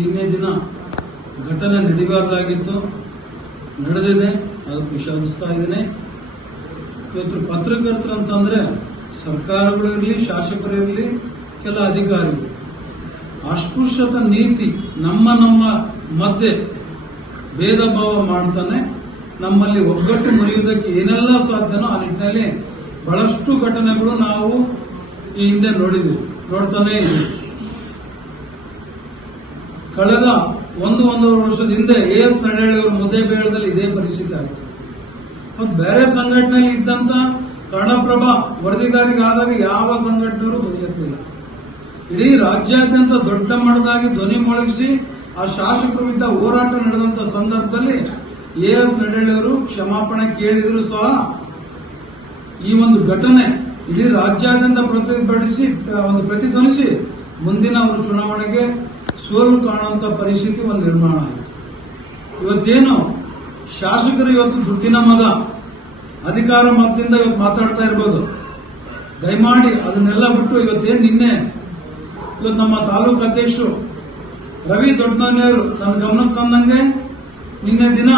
ನಿನ್ನೆ ದಿನ ಘಟನೆ ನಡಿಬಾರ್ದಾಗಿತ್ತು, ನಡೆದಿದೆ. ಅದಕ್ಕೆ ವಿಷಾದಿಸ್ತಾ ಇದ್ದೇನೆ. ಇವತ್ತು ಪತ್ರಕರ್ತರು ಅಂತಂದ್ರೆ ಸರ್ಕಾರಗಳಿರಲಿ, ಶಾಸಕರಿರಲಿ, ಕೆಲ ಅಧಿಕಾರಿಗಳು ಅಸ್ಪೃಶ್ಯತ ನೀತಿ ನಮ್ಮ ಮಧ್ಯೆ ಭೇದ ಭಾವ ಮಾಡ್ತಾನೆ. ನಮ್ಮಲ್ಲಿ ಒಗ್ಗಟ್ಟು ಮುರಿಯುವುದಕ್ಕೆ ಏನೆಲ್ಲ ಸಾಧ್ಯನೋ ಆ ನಿಟ್ಟಿನಲ್ಲಿ ಬಹಳಷ್ಟು ಘಟನೆಗಳು ನಾವು ಈ ಹಿಂದೆ ನೋಡ್ತಾನೆ ಇದ್ದೀವಿ. ಕಳೆದ ಒಂದೂವರೆ ವರ್ಷದ ಹಿಂದೆ AS ನಡಹಳ್ಳಿಯವರ ಮುದ್ದೇಬೇಳದಲ್ಲಿ ಇದೇ ಪರಿಸ್ಥಿತಿ ಆಯಿತು. ಮತ್ತು ಬೇರೆ ಸಂಘಟನೆಯಲ್ಲಿ ಇದ್ದಂತ ಕನ್ನಡಪ್ರಭ ವರದಿಗಾರಿಗಾದಾಗ ಯಾವ ಸಂಘಟನೆಯವರು ಧ್ವನಿ ಎತ್ತಲಿಲ್ಲ. ಇಡೀ ರಾಜ್ಯಾದ್ಯಂತ ದೊಡ್ಡ ಮಟ್ಟದಾಗಿ ಧ್ವನಿ ಮೊಳಗಿಸಿ ಆ ಶಾಸಕರ ವಿರುದ್ಧ ಹೋರಾಟ ನಡೆದಂತ ಸಂದರ್ಭದಲ್ಲಿ AS ನಡಹಳ್ಳಿಯವರು ಕ್ಷಮಾಪಣೆ ಕೇಳಿದ್ರು ಸಹ ಈ ಒಂದು ಘಟನೆ ಇಡೀ ರಾಜ್ಯಾದ್ಯಂತ ಪ್ರತಿಧ್ವನಿಸಿ ಮುಂದಿನ ಅವರು ಚುನಾವಣೆಗೆ ಸೋಲು ಕಾಣುವಂತ ಪರಿಸ್ಥಿತಿ ಒಂದು ನಿರ್ಮಾಣ ಆಯಿತು. ಇವತ್ತೇನು ಶಾಸಕರು ಇವತ್ತು ದುಡ್ಡಿನ ಮದ ಅಧಿಕಾರ ಮತದಿಂದ ಇವತ್ತು ಮಾತಾಡ್ತಾ ಇರ್ಬೋದು. ದಯಮಾಡಿ ಅದನ್ನೆಲ್ಲ ಬಿಟ್ಟು ಇವತ್ತೇನು ಇವತ್ತು ನಮ್ಮ ತಾಲೂಕು ಅಧ್ಯಕ್ಷರು ರವಿ ದೊಡ್ಡಮನೆಯವರು ನನ್ನ ಗಮನಕ್ಕೆ ತಂದಂಗೆ ನಿನ್ನೆ ದಿನ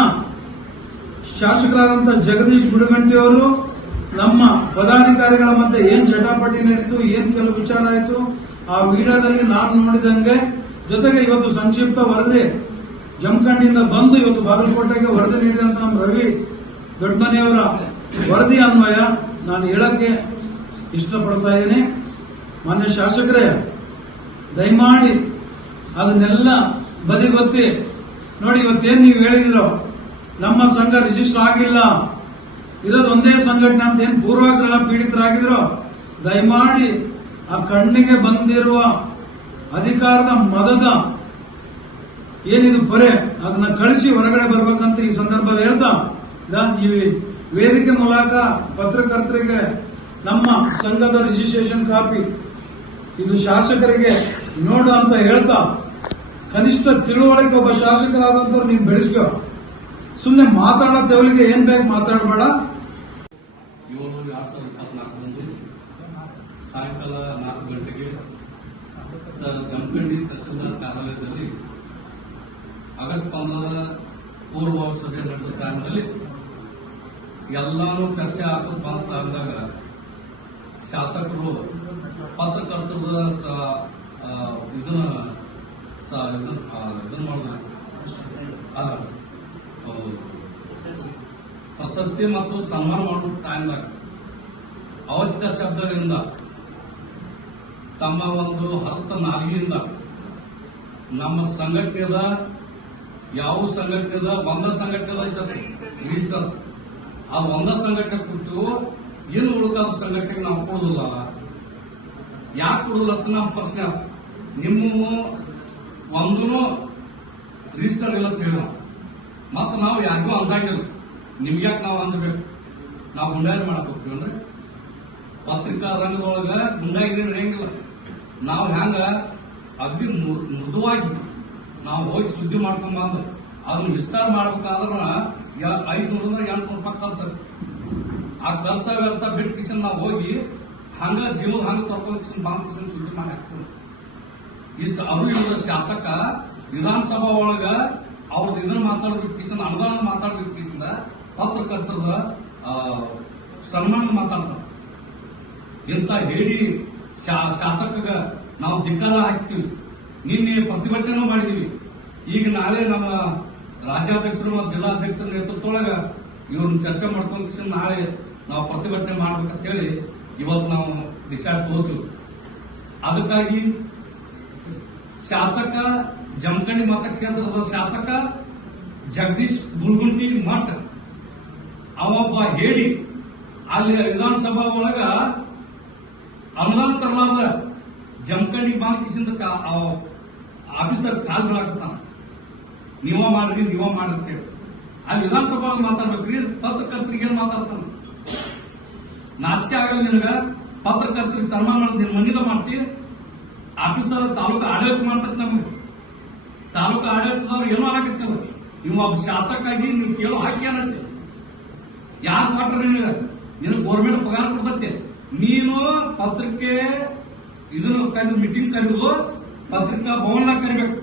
ಶಾಸಕರಾದಂತಹ ಜಗದೀಶ್ ಗುಡಗಂಟಿಯವರು ನಮ್ಮ ಪದಾಧಿಕಾರಿಗಳ ಮಧ್ಯೆ ಏನ್ ಜಟಾಪಟಿ ನಡೀತು, ಏನ್ ಕೆಲವು ವಿಚಾರ ಆಯಿತು ಆ ವಿಡಿಯೋದಲ್ಲಿ ನಾನು ನೋಡಿದಂಗೆ, ಜೊತೆಗೆ ಇವತ್ತು ಸಂಕ್ಷಿಪ್ತ ವರದಿ ಜಮಖಂಡಿಯಿಂದ ಬಂದು ಇವತ್ತು ಬಾಗಲಕೋಟೆಗೆ ವರದಿ ನೀಡಿದಂತ ನಮ್ಮ ರವಿ ದೊಡ್ಡಮನೆಯವರ ವರದಿ ಅನ್ವಯ ನಾನು ಹೇಳಕ್ಕೆ ಇಷ್ಟಪಡ್ತಾ ಇದ್ದೀನಿ. ಮಾನ್ಯ ಶಾಸಕರೇ, ದಯಮಾಡಿ ಅದನ್ನೆಲ್ಲ ಬದಿಗೊತ್ತಿ ನೋಡಿ. ಇವತ್ತೇನು ನೀವು ಹೇಳಿದಿರೋ ನಮ್ಮ ಸಂಘ ರಿಜಿಸ್ಟರ್ ಆಗಿಲ್ಲ, ಇರೋದು ಒಂದೇ ಸಂಘಟನೆ ಅಂತ ಏನ್ ಪೂರ್ವಾಗ್ರಹ ಪೀಡಿತರಾಗಿದ್ರು, ದಯಮಾಡಿ ಆ ಕಣ್ಣಿಗೆ ಬಂದಿರುವ ಅಧಿಕಾರದ ಮದದ ಏನಿದು ಪೊರೆ ಅದನ್ನ ಕಳಿಸಿ ಹೊರಗಡೆ ಬರ್ಬೇಕಂತ ಈ ಸಂದರ್ಭದಲ್ಲಿ ಹೇಳ್ತಾ ಈ ವೇದಿಕೆ ಮೂಲಕ ಪತ್ರಕರ್ತರಿಗೆ ನಮ್ಮ ಸಂಘದ ರಿಜಿಸ್ಟ್ರೇಷನ್ ಕಾಪಿ ಇದು ಶಾಸಕರಿಗೆ ನೋಡು ಅಂತ ಹೇಳ್ತಾ, ಕನಿಷ್ಠ ತಿಳುವಳಿಕೆ ಒಬ್ಬ ಶಾಸಕರಾದಂತವ್ರು ನೀವು ಬೆಳೆಸ್ಕೋ. ಸುಮ್ಮನೆ ಮಾತಾಡೋ ತೆವಲಿಗೆ ಏನ್ ಬೇಕು ಮಾತಾಡಬೇಡ. 7/2024 ಸಾಯಂಕಾಲ 4 ಗಂಟೆಗೆ ಜಮಖಂಡಿ ತಹಸೀಲ್ದಾರ್ ಕಾರ್ಯಾಲಯದಲ್ಲಿ ಆಗಸ್ಟ್ 15 ಪೂರ್ವ ಸಭೆ ನಡೆದ ಟೈಮ್ನಲ್ಲಿ ಎಲ್ಲಾನು ಚರ್ಚೆ ಹಾಕೋದು ಬಂತ ಅಂದಾಗ ಶಾಸಕರು ಪತ್ರಕರ್ತರ ಇದನ್ನ ಮಾಡಿದ್ರು. ಪ್ರಶಸ್ತಿ ಮತ್ತು ಸನ್ಮಾನ ಮಾಡುವ ಟೈಮ್ದಾಗ ಅವತ್ಯ ಶಬ್ದಗಳಿಂದ ತಮ್ಮ ಒಂದು ಹತ್ತ ನಾಲಿಗೆಯಿಂದ ನಮ್ಮ ಸಂಘಟನೆದ ಯಾವ ಸಂಘಟನೆದ ಒಂದ ಸಂಘಟನೆದ ಐತದೆ ರಿಜಿಸ್ಟರ್ ಆ ಒಂದ ಸಂಘಟನೆ ಕುರಿತು ಏನು ಉಳಿದಾದ ಸಂಘಟನೆಗೆ ನಾವು ಕೊಡುದಿಲ್ಲ, ಯಾಕೆ ಕೊಡುದಿಲ್ಲ ಅಂತ ನಮ್ಮ ಪ್ರಶ್ನೆ ಆಯ್ತು. ನಿಮ್ಮ ಒಂದೂ ರಿಜಿಸ್ಟರ್ ಇಲ್ಲ ಅಂತ ಹೇಳಿ ಮತ್ತ ನಾವು ಯಾರಿಗೂ ಅನ್ಸಂಗಿಲ್ಲ. ನಿಮ್ಗ್ಯಾಕೆ ನಾವು ಅನ್ಸಬೇಕು? ನಾವು ಗುಂಡಾಗಿರಿ ಮಾಡಕ್ ಹೋಗ್ತೀವಿ ಅಂದ್ರೆ ಪತ್ರಿಕಾ ರಂಗದೊಳಗ ಗುಂಡಾಗಿರಿ ನಡೆಯಂಗಿಲ್ಲ. ನಾವು ಹೆಂಗ ಅಗ್ದಿ ಮೃದುವಾಗಿ ನಾವು ಹೋಗಿ ಸುದ್ದಿ ಮಾಡ್ಕೊಂಡ್ ಬಂದು ಅದನ್ನ ವಿಸ್ತಾರ ಮಾಡ್ಬೇಕಾದ್ರ 500-800 ರೂಪಾಯಿ ಖರ್ಚು. ಆ ಖರ್ಚ ವೆಚ್ಚ ಬಿಟ್ಟು ಕಿಶನ್ ನಾವು ಹೋಗಿ ಹಂಗ ಜೀವನ ಹಂಗ ತರ್ಕೊಂಡು ಬಂದ್ ಕಿಶನ್ ಸುದ್ದಿ ಮಾಡಿ ಹಾಕ್ತೀವಿ. ಇಷ್ಟು ಅರಿವಿಲ್ಲದ ಶಾಸಕ ವಿಧಾನಸಭಾ ಒಳಗ ಅವ್ರದ್ದು ಇದನ್ನ ಮಾತಾಡ್ಬೇಕು ಕಿಶನ್ ಅನುದಾನ ಮಾತಾಡ್ಬೇಕು ಕಿಶನ್ ಪತ್ರಕರ್ತರ ಸನ್ಮಾನ ಮಾತಾಡ್ತಾರೆ. ಇಂತ ಹೇಳಿ ಶಾಸಕಗ ನಾವು ಧಿಕ್ಕಾರ ಹಾಕ್ತೀವಿ. ನಿನ್ನೆ ಪ್ರತಿಭಟನೆ ಮಾಡಿದೀವಿ. ಈಗ ನಾಳೆ ನಮ್ಮ ರಾಜ್ಯಾಧ್ಯಕ್ಷರು ಮತ್ತು ಜಿಲ್ಲಾಧ್ಯಕ್ಷರ ನೇತೃತ್ವದೊಳಗ ಇವ್ರನ್ನ ಚರ್ಚೆ ಮಾಡ್ಕೊಂಡು ನಾಳೆ ನಾವು ಪ್ರತಿಭಟನೆ ಮಾಡ್ಬೇಕಂತೇಳಿ ಇವತ್ತು ನಾವು ಡಿಸೈಡ್ ತಗೋತೀವಿ. ಅದಕ್ಕಾಗಿ ಶಾಸಕ ಜಮಖಂಡಿ ಮತಕ್ಷೇತ್ರದ ಶಾಸಕ ಜಗದೀಶ್ ಗುಲ್ಗುಂಟಿ ಮಠ ಅವೊಬ್ಬ ಹೇಳಿ ಅಲ್ಲಿ ವಿಧಾನಸಭಾ ಒಳಗ ಅನುದಾನ ತರಲಾದ ಜಮಖಂಡಿ ಬಾಂಕಿಸಿಂದ ಆಫೀಸರ್ ಕಾಲ್ ಬೀಳಾಕತ್ತಾನ. ನೀವ ಮಾಡಿರ್ತೇವೆ ಅಲ್ಲಿ ವಿಧಾನಸಭಾ ಮಾತಾಡ್ಬೇಕ್ರಿ. ಪತ್ರಕರ್ತರಿಗೆ ಏನ್ ಮಾತಾಡ್ತಾನ? ನಾಚಿಕೆ ಆಗಲ್ಲ ನಿನಗ? ಪತ್ರಕರ್ತರಿಗೆ ಸನ್ಮಾನ ನಿನ್ ಮನಿದ ಮಾಡ್ತೀವಿ. ಆಫೀಸರ್ ತಾಲೂಕು ಆಡಳಿತ ಮಾಡ್ತಕ್ಕ ನಮ್ಗೆ ತಾಲೂಕು ಆಡಳಿತದವ್ರು ಏನೋ ಆಗತ್ತೇವ. ನೀವು ಒಬ್ಬ ಶಾಸಕಾಗಿ ನೀವು ಕೇಳೋ ಹಾಕಿ ಅನ್ನತ್ತೆ. ಯಾರು ಕೊಟ್ರ ನಿನಗೆ ಗೌರ್ಮೆಂಟ್ ಪಗಾರ ಕೊಡ್ತತ್ತೆ. ನೀನು ಪತ್ರಿಕೆ ಇದನ್ನು ಮೀಟಿಂಗ್ ಕರೆದು ಪತ್ರಿಕಾ ಭವನ ಕರಿಬೇಕು.